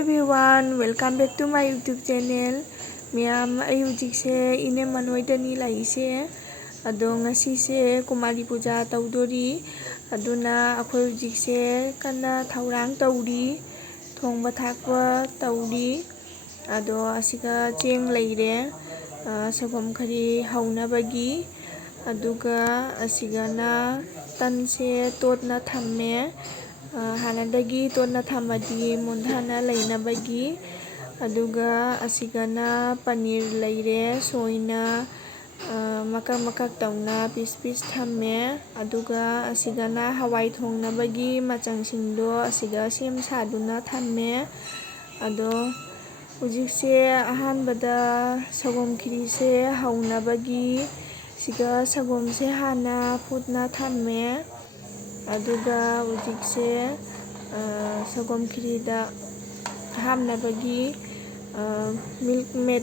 everyone, welcome back to my YouTube channel. Miyam ay hujikse ine manoidani laise. Ado ngasise Kumari Puja tawdori. Aduna akhoi hujikse kana thaurang tawri. Thongba thakwa tawri. Ado asiga cheng leire. Sagom khari haunabagi. Aduga asigana tanse totna thamme. Hanadagi totna thamadi mundhana lainabagi. Aduga asigana paneer leire soina makak tawna pis thamme. Aduga asigana hawai thongnabagi machangsingdo asiga sem saduna thamme. Ado hujikse ahanbada sagom khirise haunabagi siga sagomse hana phutna thamme. Aduga hujikse sagom khirida hamnabagi milk maid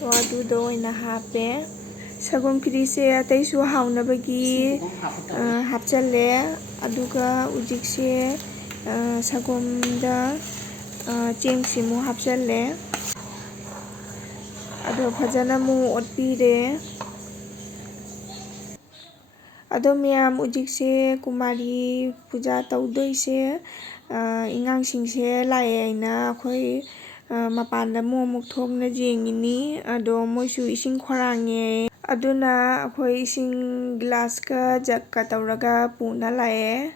adudo oina hape. Sagom khirise ataisu haunabagi hapchale. Aduga hujikse sagomda chengsimu hapchale. Ado phajana mu otpire. Ado miyam hujikse Kumari Puja tawdoise ingangsingse lae aina akhoi mapanda amuk thokna jengini. Ado moisu ising khorange aduna akhoi ising glass ka jug ka tawraga puna lae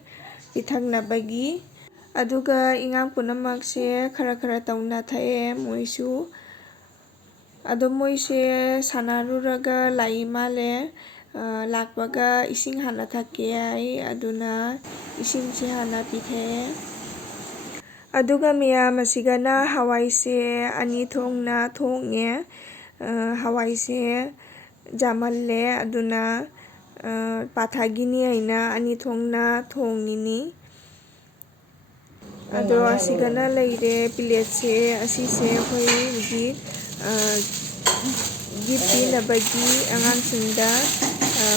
ithaknabagi. Aduga ingang punamakse khara tawna thae moisu. Ado moise sanaruraga lai male. Lakpaga ising hana thake ai aduna isingse hana pithe. Aduga miyam asigana hawaise ani thongna thonge. Hawaise jamalle aduna pathagini aina ani thongna thongini. Ado asigana leire plate asise khoi hujik gift pinabagi angangsingda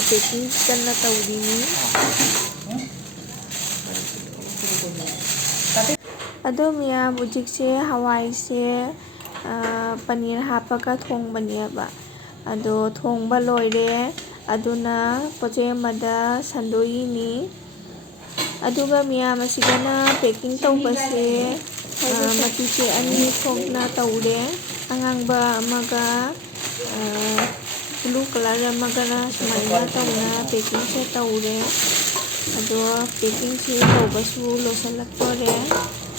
packing kanna tawdini. Ado miyam hujikse hawaise paneer hapaga thongbaniaba. Ado thongba loire aduna poche amada sandoini. Aduga miyam asigana packing tawbase machiche ani thokna tawre. Angangba amaga blue color amagana sumaina tawna packing se tawre. Ado packing se tawbasu losalakpore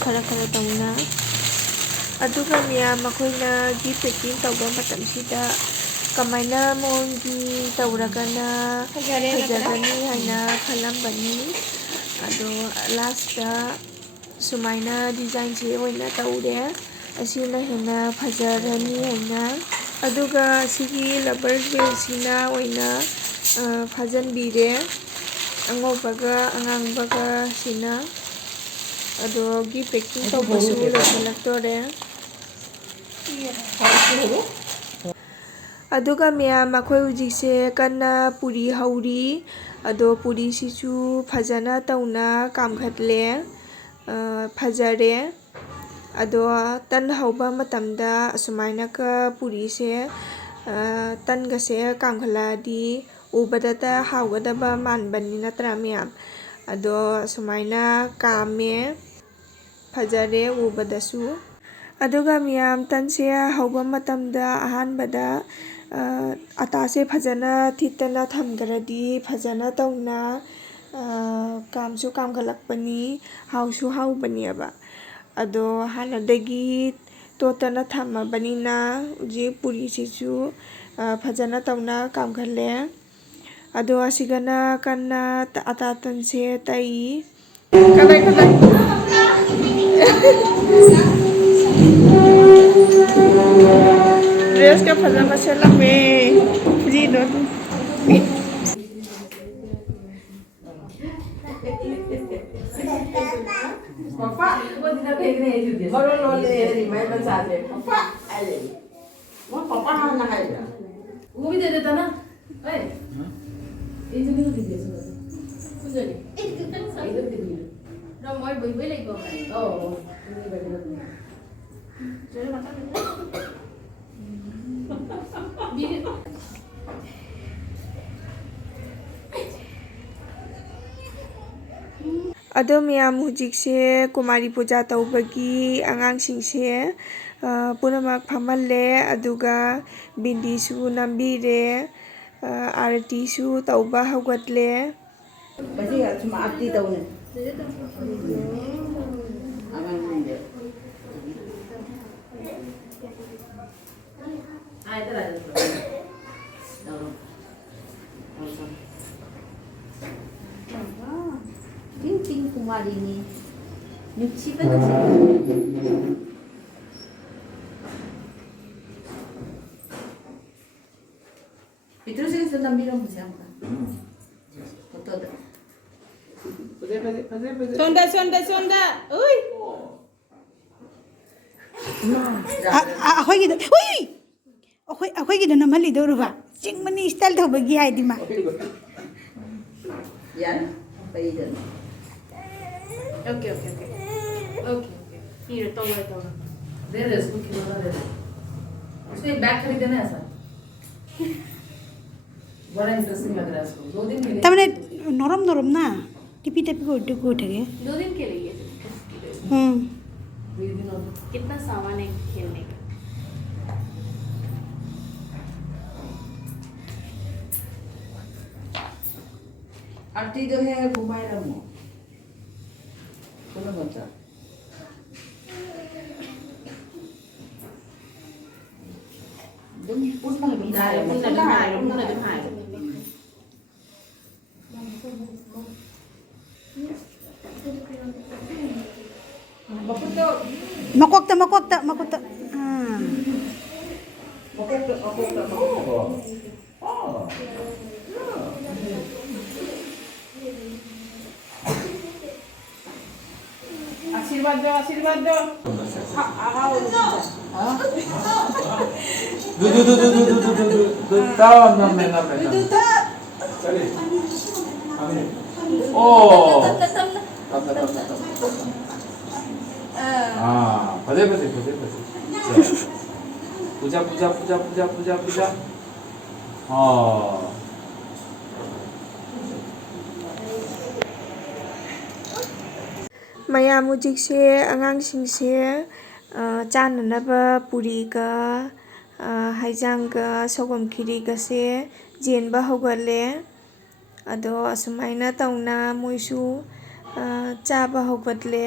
khara tawna. Aduga miyam makoina gi packing tawba matamsida kamaina mongi tawragana fajagani haina khalambani. Ado last da sumaina design se oina tawre. Asina hena fajarani haina. Aduga sigi rubber band sina oina fajanbire angobaga angangbaga sina. Ado gi packing tawbasu losalakpore. Aduga miyam akhoi hujikse kanna puri hauri. Ado puri sisu fajana tawna kamkhatle fajare. Ado tan hauba matamda asumaina ka puri se tan gase kamkhaladi ubadata haugadaba manbani natra miyam. Ado asumaina kame fajare ubadasu. Aduga miyam tanse hauba matamda ahanbada atase fajana thitana thamdaradi fajana tawna kamsu kamkhalakpani hausu haubaniaba. Ado hanadagi totana thammabanina hujik puri sisu fajana tawna kamkhale. Ado asigana kanna atatanse tai. Dress ka pajama selame jino. Papa, kau tidak pengen itu dia. Baru loleh di main saja. Papa, ayo. Mau papa mana aja? Gua bisa ada tanah. Eh, itu dulu dia sudah. Sudah ni. Itu dia. Ramai boleh boleh kau. Oh, ini bagi ꯑꯗꯣ ꯃꯌꯥꯝ ꯍꯧꯖꯤꯛꯁꯦ ꯀꯨꯃꯥꯔꯤ ꯄꯨꯖꯥ ꯇꯧꯕꯒꯤ ꯑꯉꯥꯡꯁꯤꯡꯁꯦ ꯄꯨꯝꯅꯃꯛ ꯐꯝꯍꯜꯂꯦ ꯑꯗꯨꯒ ꯕꯤꯟꯗꯤꯁꯨ ꯅꯝꯕꯤꯔꯦ आरतीसु तौबा हौगतले बजे तुम आरती तौने ting kumari ni nyuci banget sih itu sih sedang bilang siapa foto ada sonda uy ꯑꯩꯈꯣꯏꯒꯤꯗ ꯍꯨꯏ ꯑꯩꯈꯣꯏꯒꯤꯗ ꯅꯝꯍꯜꯂꯤꯗꯧꯔꯕ ꯆꯤꯡꯕꯅꯤ ꯏꯁꯇꯥꯏꯜ ꯇꯧꯕꯒꯤ ꯍꯥꯏꯗꯤ ꯃꯥ यार पैदल okay okay okay okay okay फिर तो दे दे इसको खिलौना दे दे उसने एक बैग खरीदे ना ऐसा बड़ा इंटरेस्टिंग लग रहा है इसको 2 दिन के लिए তাৰমানে নৰম নৰম না টিপি টাপি কৰি থাকে 2 दिन के लिए 2 दिन और कितना सामान है खेलने का आरती जो है घुमाए रमो कोनो बच्चा đúng phút này đúng hai đúng là đúng hai đúng là đúng hai makwakta ah makokta आशीर्वाद दो पदे पूजा मयाम हुजिकसे आंगांसिंगसे चाननबा पुरीगा हाइजांगा सोगम खिरीगासे जेनबा हौगले अदो असुमाइना तौना मोइसु चाबा हौगतले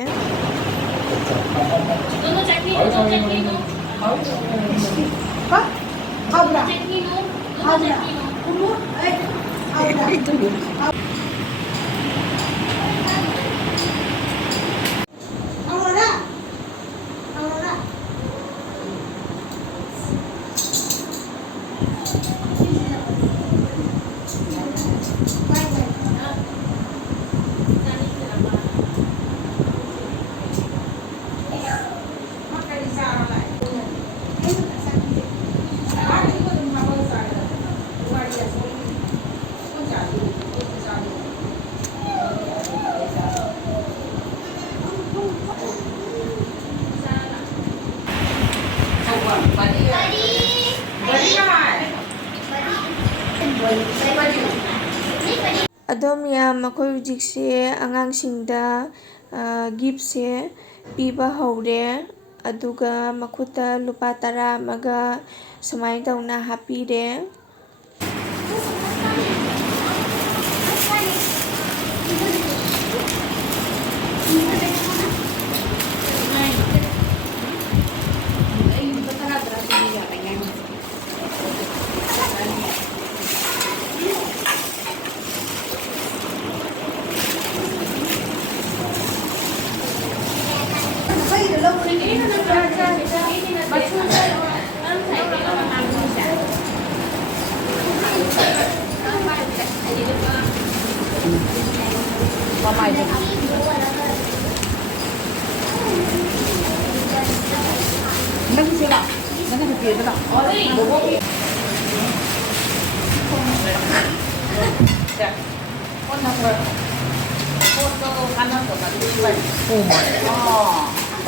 दोनों चटनी दो चटनी दो haura चटनी दो haura चटनी दो haura अदोम या मखोय हुजिकसे आंगांसिंगदा गिफ्टसे पीबा हौरे अदुगा मखुता लुपा 10 अमगा समाय तौना हापीरे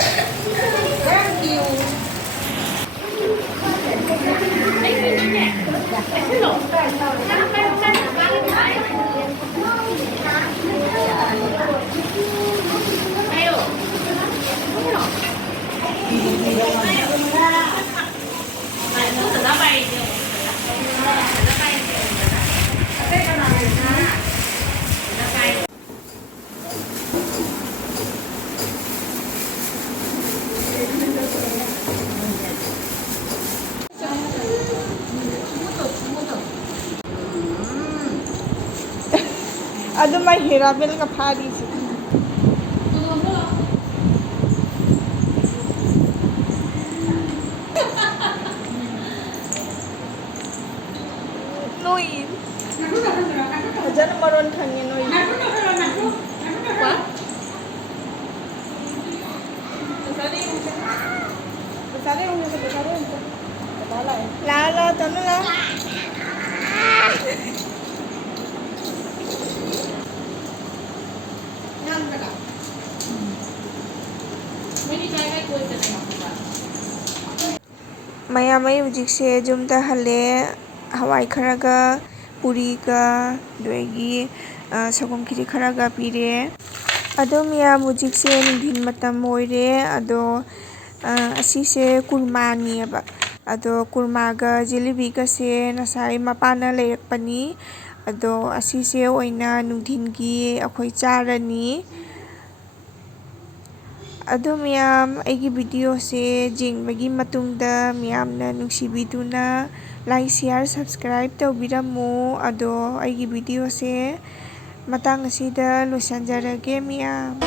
Thank you. Ado may hirabel ka pari. Noin. Ajan maron kanya noin. Lala, tanong lang. ꯃꯌꯥꯝ ꯍꯧꯖꯤꯛꯁꯦ ꯌꯨꯝꯗ ꯍꯜꯂꯦ ꯍꯋꯥꯏ ꯈꯔꯒ ꯄꯨꯔꯤꯒ ꯑꯗꯒꯤ ꯁꯒꯣꯝ ꯈꯤꯔꯤ ꯈꯔꯒ ꯄꯤꯔꯦ ꯑꯗꯣ ꯃꯌꯥꯝ ꯍꯧꯖꯤꯛꯁꯦ ꯅꯨꯡꯊꯤꯟ ꯃꯇꯝ ꯑꯣꯏꯔꯦ ꯑꯗꯣ ꯑꯁꯤꯁꯦ ꯀꯨꯔꯃꯥꯅꯤꯑꯕ ꯑꯗꯣ ꯀꯨꯔꯃꯥꯒ ꯖꯤꯂꯤꯕꯤꯒꯁꯦ ꯉꯁꯥꯏ ꯃꯄꯥꯅ ꯂꯩꯔꯛꯄꯅꯤ ꯑꯗꯣ ꯑꯁꯤꯁꯦ ꯑꯣꯏꯅ ꯅꯨꯡꯊꯤꯟꯒꯤ ꯑꯩꯈꯣꯏ ꯆꯥꯔꯅꯤ ꯑꯗꯣ ꯃꯌꯥꯝ ꯑꯩꯒꯤ ꯚꯤꯗꯤꯑꯣꯁꯦ ꯌꯦꯡꯕꯒꯤ ꯃꯇꯨꯡꯗ ꯃꯌꯥꯝꯅ ꯅꯨꯡꯁꯤꯕꯤꯗꯨꯅ ꯂꯥꯏꯛ ꯁꯤꯌꯥꯔ ꯁꯕꯁꯀ꯭ꯔꯥꯏꯕ ꯇꯧꯕꯤꯔꯝꯃꯨ ꯑꯗꯣ ꯑꯩꯒꯤ ꯚꯤꯗꯤꯑꯣꯁꯦ ꯃꯇꯥꯡ ꯑꯁꯤꯗ ꯂꯣꯏꯁꯤꯟꯖꯔꯒꯦ ꯃꯌꯥꯝ